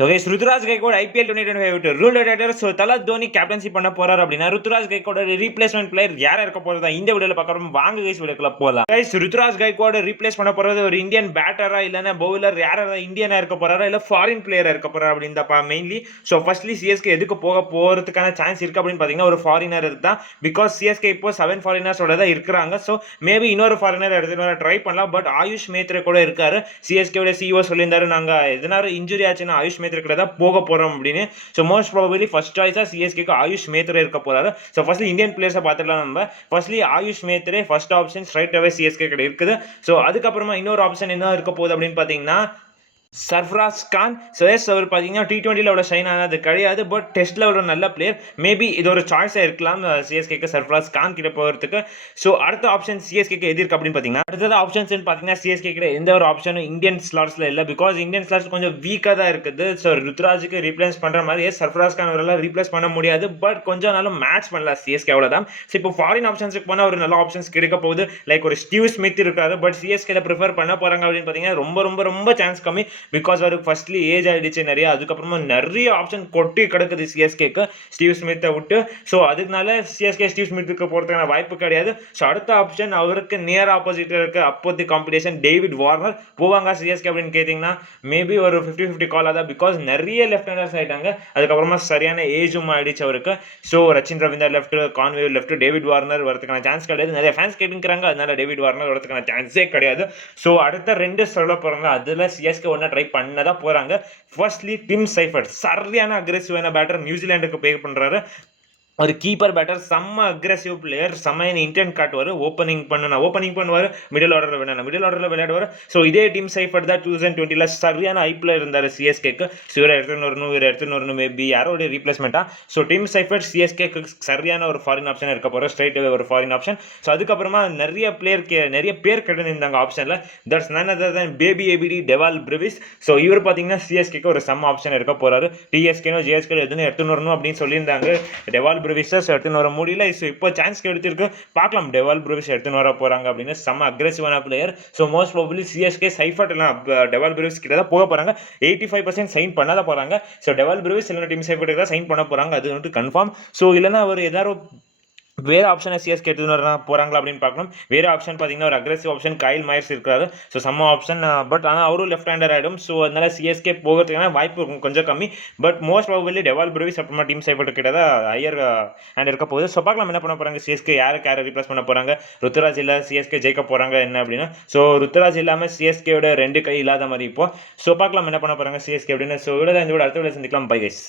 So guys Ruturaj கைக்கோட IPL 2025 விட்டு rule rider. So தல Dhoni captaincy பண்ண போறாரு அப்படின்னா ருத்துராஜ் கைக்கோட ரீப்ளேஸ்மெண்ட் பிளேயர் யாரா இருக்க போறதா இந்த வீடியோல பார்க்கறோம். வாங்க கைஸ் வீடியோக்குள்ள போலாம். கைஸ் ருத்துராஜ் கைக்கோட ரீப்ளேஸ் பண்ண போறது ஒரு இந்தியன் பேட்டரா இல்லனா பவுலர் யாரா இந்தியனா இருக்க போறாரா இல்ல ஃபாரின் பிளேயரா இருக்க போறாரா அப்படின்னு தான் மெயின்லி. ஸோ ஃபர்ஸ்ட்லி சிஎஸ்கே எதுக்கு போறதுக்கான சான்ஸ் இருக்கு அப்படின்னு பாத்தீங்கன்னா ஒரு ஃபாரினர் தான். பிகாஸ் சிஎஸ்கே இப்போ 7 ஃபாரினர்ஸோட தான் இருக்கிறாங்க. ஸோ மேபி இன்னொரு ஃபாரினர் எடுத்துட்டு வர ட்ரை பண்ணலாம். பட் ஆயுஷ் மேத்ரே கூட இருக்காரு. சிஎஸ்கேவோட சிஇஓ சொல்லியிருந்தாரு நாங்க எதனால இன்ஜுரி ஆச்சுன்னா ஆயுஷ் மேத்ரே கிட்ட தான் போக போறோம் அப்படின்னு. ஸோ மோஸ்ட் ப்ராபபிலி ஃபர்ஸ்ட் சாய்ஸா சிஎஸ்கேக்கு ஆயுஷ் மேத்ரே இருக்க போறாரு. ஸோ ஃபர்ஸ்ட் இந்தியன் பிளேயர்ஸை பார்த்துக்கலாம். நம்ம firstly Ayush Mhatre first option straight away CSK கிட்ட இருக்குது. ஸோ அதுக்கப்புறமா இன்னொரு ஆப்ஷன் என்ன இருக்க போகுது அப்படின்னு பார்த்தீங்கன்னா சர்ஃப்ராஸ் கான். ஸோ எஸ் அவர் பார்த்தீங்கன்னா T20ல அவ்வளோ ஷைன் ஆனது கிடையாது. பட் டெஸ்ட்டில் ஒரு நல்ல பிளேயர். மேபி இது ஒரு சாய்ஸாக இருக்கலாம் சிஎஸ்கேக்கு சர்ஃப்ராஸ் கான் கிட்ட போகிறதுக்கு. ஸோ அடுத்த ஆப்ஷன் சிஎஸ்கேக்கு எது இருக்கு அப்படின்னு பார்த்தீங்கன்னா அடுத்தது ஆப்ஷன்ஸ் பார்த்தீங்கன்னா சிஎஸ்கே கிட்ட எந்த ஒரு ஆப்ஷனும் இந்தியன் ஸ்லாட்ஸில் இல்லை. பிகாஸ் இந்தியன் ஸ்லாட்ஸ் கொஞ்சம் வீக்காக தான் இருக்குது. ஸோ ருத்ராஜுக்கு ரீப்ளேஸ் பண்ணுற மாதிரி சர்ஃப்ராஸ் கான் அவரெல்லாம் ரீப்ளேஸ் பண்ண முடியாது. பட் கொஞ்சம் நாளும் மேட்ச் பண்ணலாம் சிஎஸ்கே அவ்வளோதான். ஸோ இப்போ ஃபாரின் ஆப்ஷன்ஸுக்கு போனால் ஒரு நல்ல ஆப்ஷன்ஸ் கிடைக்க போகுது. லைக் ஒரு ஸ்டீவ் ஸ்மித் இருக்காரு. பட் சிஎஸ்கேல ப்ரிஃபர் பண்ண போகிறாங்க அப்படின்னு பார்த்தீங்கன்னா ரொம்ப ரொம்ப ரொம்ப சான்ஸ் கம்மி. பிகாஸ் அவருக்கு ஃபர்ஸ்ட்லி ஏஜ் ஆயிடுச்சு நிறைய. அதுக்கப்புறமா நிறைய ஆப்ஷன் கொட்டி கிடக்குது சிஎஸ்கேக்கு ஸ்டீவ் ஸ்மித்தை விட்டு. ஸோ அதனால சிஎஸ்கே ஸ்டீவ் ஸ்மித்துக்கு போகிறதுக்கான வாய்ப்பு கிடையாது. ஸோ அடுத்த ஆப்ஷன் அவருக்கு நியர் ஆப்போசிட் இருக்க அப்போதி காம்படிஷன் டேவிட் வார்னர் போவாங்க சிஎஸ்கே அப்படின்னு கேட்டிங்கன்னா மேபி ஒரு 50-50 காலாக தான். பிகாஸ் நிறைய லெஃப்ட் ஹேண்டர்ஸ் ஆகிட்டாங்க. அதுக்கப்புறமா சரியான ஏஜும் ஆயிடுச்சு அவருக்கு. So Rachin Ravindra left, Conway left, David Warner வரதுக்கான சான்ஸ் கிடையாது. நிறைய ஃபேன்ஸ் கேட்டுக்கிறாங்க. அதனால டேவிட் வார்னர் வரதுக்கான சான்ஸே கிடையாது. ஸோ அடுத்த 2 சொல்ல போகிறாங்க. அதில் சிஎஸ்கே ஒன்றா ட்ரை பண்ணதான் போறாங்க. ஃபர்ஸ்ட்லி டிம் சைஃபர்ட் சரியான அக்ரெசிவான பேட்டர் நியூசிலாந்துக்கு பே பண்றாரு. ஒரு கீப்பர் பேட்டர் செம்ம அக்ரெசிவ் பிளேயர். செம்மையான இன்டென்ட் காட்டுவார். ஓப்பனிங் பண்ணுவார். மிடில் ஆர்டரில் விளையாடுவார். ஸோ இதே டீம் சைஃபர்ட் தான் 2020ல சரியான ஐப்பில் இருந்தார் சிஎஸ்கேக்கு. ஸோ இவரை எடுத்துன்னு வரணும் மேபி யாரோட ரீப்ளேஸ்மெண்ட்டா. ஸோ டீம் சைஃபர்ட் சிஎஸ்கேக்கு சரியான ஒரு ஃபாரின் ஆப்ஷன் இருக்க போகிற ஸ்ட்ரைட் ஒரு ஃபாரின் ஆப்ஷன். ஸோ அதுக்கப்புறமா நிறைய பேர் கிடைந்திருந்தாங்க ஆப்ஷனில். That's none other than baby ABD Dewald Brevis. ஸோ இவர் பார்த்தீங்கன்னா சிஎஸ்கேக்கு ஒரு செம்ம ஆப்ஷன் இருக்க போறாரு. டிஎஸ்கேனோ ஜிஎஸ்கே எதுன்னு எடுத்துன்னு வரணும் அப்படின்னு சொல்லியிருந்தாங்க. டெவால் ப்ரூவிஸஸ் எடுத்துன்னு வர முடியல. ஸோ இப்போ சான்ஸ் எடுத்திருக்கு. பார்க்கலாம் டெவால் ப்ரூவிஸ் எடுத்துன்னு வர போகிறாங்க அப்படின்னு. செம்ம அக்ரெசிவான player. So most probably CSK Seifert எல்லாம் டெவால் ப்ரூவிஸ் கிட்ட தான் போக போகிறாங்க. 85% சைன் பண்ண தான் போகிறாங்க. ஸோ டெவால் ப்ரூவிஸ் இல்லைன்னா டீம் சைஃபர்ட் தான் சைன் பண்ண போகிறாங்க. அது வந்துட்டு கன்ஃபார்ம். ஸோ இல்லைன்னா அவர் ஏதாவது வேறு ஆப்ஷனை சிஎஸ்கே எடுத்துன்னு வர போகிறாங்களா அப்படின்னு பார்க்கணும். வேறு ஆப்ஷன் பார்த்தீங்கன்னா ஒரு அக்ரெசிவ் ஆப்ஷன் கைல் மயர்ஸ் இருக்காரு. ஸோ செம்ம ஆப்ஷன். பட் ஆனால் அவரும் லெஃப்ட் ஹேண்டர் ஆகிடும். ஸோ அதனால சிஎஸ்கே போகிறதுக்கான வாய்ப்பு கொஞ்சம் கம்மி. But most probably Dewald Brevis அப்புறமா டீம் சைஃபர்ட் கிட்ட தான் ஹையர் ஹேண்ட் இருக்க போகுது. ஸோ பார்க்கலாம் என்ன பண்ண போகிறாங்க சிஎஸ்கே யாரை ரீப்ளேஸ் பண்ண போகிறாங்க. ருத்துராஜ் இல்லை சிஎஸ்கே ஜெயிக்க போகிறாங்க என்ன அப்படின்னா. ஸோ ருத்துராஜ் இல்லாமல் சிஎஸ்கேயோட 2 கை இல்லாத மாதிரி இப்போ. ஸோ பார்க்கலாம் என்ன பண்ண போகிறாங்க சிஎஸ்கே அப்படின்னு. ஸோ இவ்வளோ தான் இந்த அடுத்த வீடியோ சந்திக்கலாம். Bye guys.